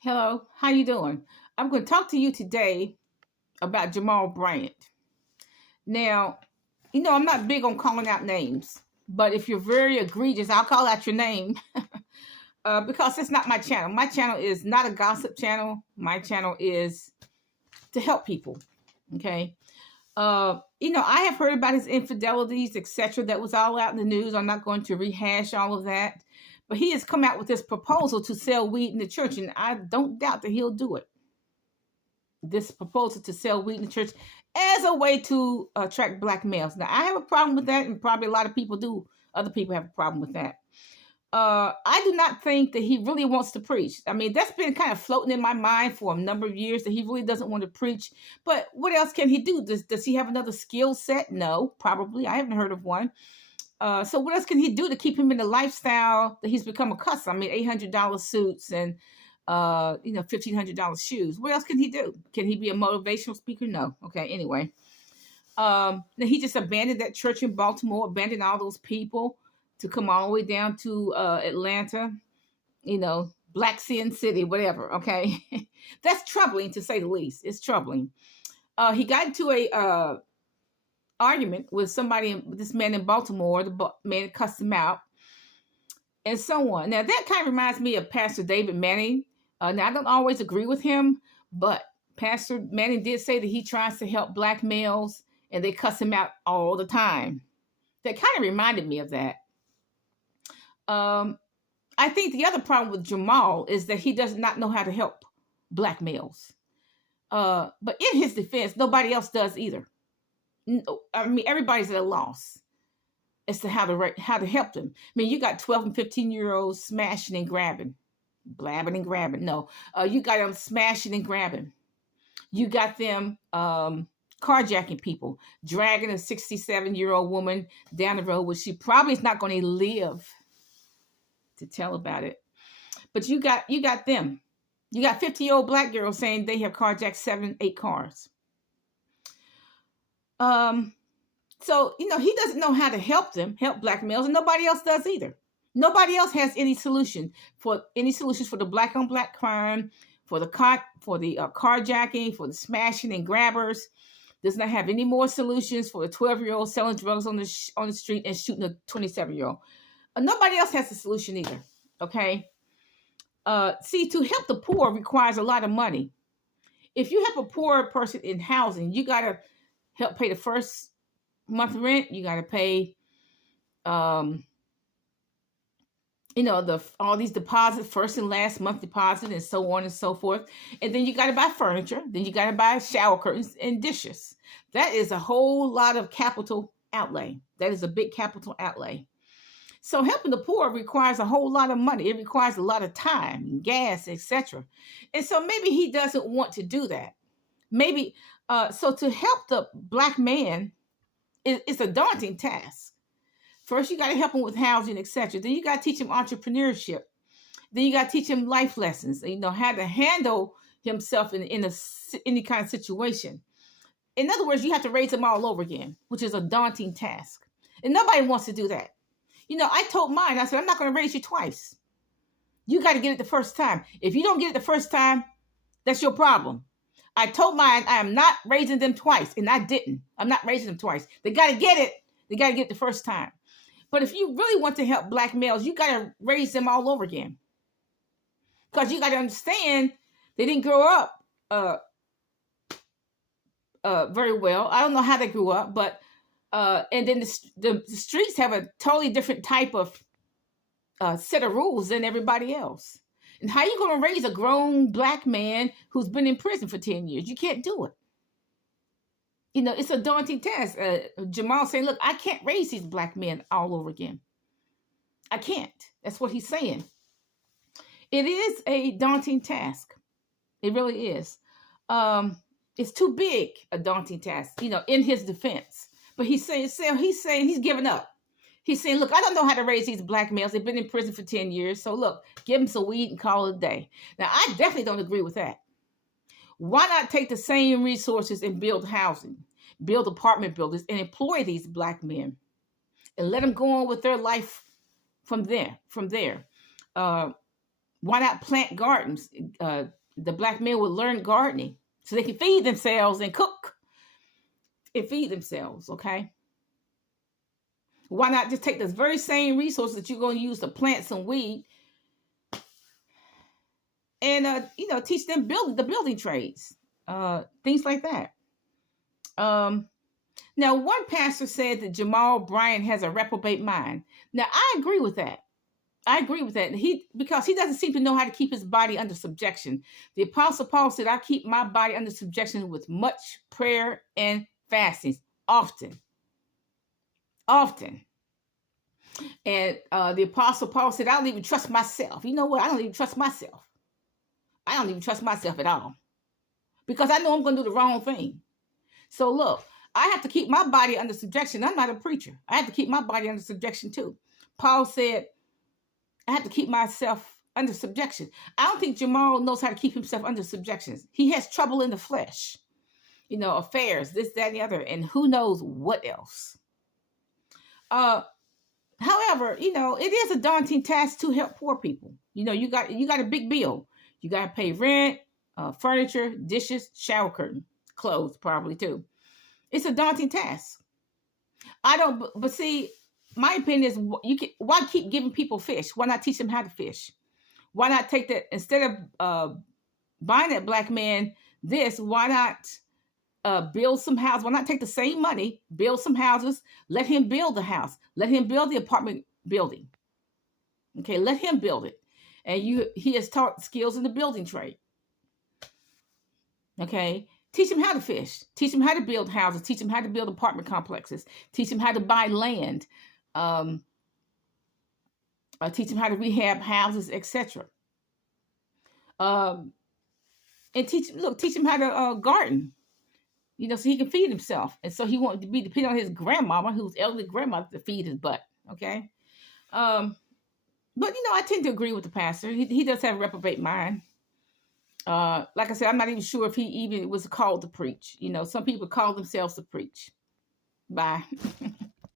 Hello, how you doing? I'm going to talk to you today about Jamal Bryant. Now, I'm not big on calling out names, but if you're very egregious, I'll call out your name because it's not my channel. My channel is not a gossip channel. My channel is to help people. Okay. I have heard about his infidelities, etc. That was all out in the news. I'm not going to rehash all of that. But he has come out with this proposal to sell weed in the church, and I don't doubt that he'll do it. This proposal to sell weed in the church as a way to attract black males. Now, I have a problem with that, and probably a lot of people do. Other people have a problem with that. I do not think that he really wants to preach. I mean, that's been kind of floating in my mind for a number of years that he really doesn't want to preach. But what else can he do? Does he have another skill set? No, probably. I haven't heard of one. So what else can he do to keep him in the lifestyle that he's become accustomed? I mean, $800 suits and $1,500 shoes. What else can he do? Can he be a motivational speaker? No. Okay. Anyway, he just abandoned that church in Baltimore, abandoned all those people to come all the way down to Atlanta. Black Sin City, whatever. Okay, that's troubling to say the least. It's troubling. He got into a argument with somebody, this man in Baltimore. The man cussed him out, and so on. Now that kind of reminds me of Pastor David Manning. Now I don't always agree with him, but Pastor Manning did say that he tries to help black males, and they cuss him out all the time. That kind of reminded me of that. I think the other problem with Jamal is that he does not know how to help black males. But in his defense, nobody else does either. I mean, everybody's at a loss as to how to help them. I mean, you got 12 and 15-year-olds smashing and grabbing, blabbing and grabbing. No, you got them smashing and grabbing. You got them carjacking people, dragging a 67-year-old woman down the road where she probably is not going to live to tell about it. But you got them. You got 50-year-old black girls saying they have carjacked 7, 8 cars. So he doesn't know how to help black males, and nobody else does either. Nobody else has any solutions for the black on black crime, for the carjacking, for the smashing and grabbers. Does not have any more solutions for a 12-year-old selling drugs on the street and shooting a 27-year-old. Nobody else has a solution either. Okay. See, to help the poor requires a lot of money. If you help a poor person in housing, you gotta help pay the first month rent. You gotta pay, all these deposits, first and last month deposit, and so on and so forth. And then you gotta buy furniture. Then you gotta buy shower curtains and dishes. That is a whole lot of capital outlay. That is a big capital outlay. So helping the poor requires a whole lot of money. It requires a lot of time, gas, etc. And so maybe he doesn't want to do that. Maybe so to help the black man is a daunting task. First, you got to help him with housing, etc. Then you got to teach him entrepreneurship. Then you got to teach him life lessons. How to handle himself in any kind of situation. In other words, you have to raise him all over again, which is a daunting task. And nobody wants to do that. I told mine, I said, I'm not going to raise you twice. You got to get it the first time. If you don't get it the first time, that's your problem. I told mine, I am not raising them twice, and I didn't. I'm not raising them twice. They got to get it. They got to get it the first time. But if you really want to help black males, you got to raise them all over again. Because you got to understand, they didn't grow up very well. I don't know how they grew up, but and then the streets have a totally different type of set of rules than everybody else. And how are you going to raise a grown black man who's been in prison for 10 years? You can't do it. It's a daunting task. Jamal saying, look, I can't raise these black men all over again. I can't. That's what he's saying. It is a daunting task. It really is. It's too big a daunting task, in his defense. But he's saying he's giving up. He's saying, look, I don't know how to raise these black males. They've been in prison for 10 years. So look, give them some weed and call it a day. Now, I definitely don't agree with that. Why not take the same resources and build housing, build apartment buildings, and employ these black men and let them go on with their life from there? Why not plant gardens? The black men would learn gardening so they can feed themselves and cook and feed themselves. Okay. Why not just take this very same resource that you're going to use to plant some weed and teach them the building trades, things like that. Now, one pastor said that Jamal Bryant has a reprobate mind. Now, I agree with that. I agree with that. Because he doesn't seem to know how to keep his body under subjection. The Apostle Paul said, "I keep my body under subjection with much prayer and fasting, often." Often. And the Apostle Paul said, "I don't even trust myself." You know what? I don't even trust myself. I don't even trust myself at all. Because I know I'm going to do the wrong thing. So look, I have to keep my body under subjection. I'm not a preacher. I have to keep my body under subjection too. Paul said, I have to keep myself under subjection. I don't think Jamal knows how to keep himself under subjection. He has trouble in the flesh. Affairs, this, that, and the other, and who knows what else. However, it is a daunting task to help poor people. You got a big bill. You got to pay rent, furniture, dishes, shower curtain, clothes probably too. It's a daunting task. But see, my opinion is why keep giving people fish? Why not teach them how to fish? Why not take that, instead of buying that black man this, why not build some houses? Why not take the same money, build some houses, let him build the house, let him build the apartment building. Okay, let him build it. And he has taught skills in the building trade. Okay, teach him how to fish, teach him how to build houses, teach him how to build apartment complexes, teach him how to buy land, teach him how to rehab houses, etc. And teach him how to garden, so he can feed himself, and so he won't be dependent on his grandmama, who's elderly grandmother, to feed his butt. Okay, but I tend to agree with the pastor. He does have a reprobate mind. Like I said, I'm not even sure if he even was called to preach. Some people call themselves to preach. Bye.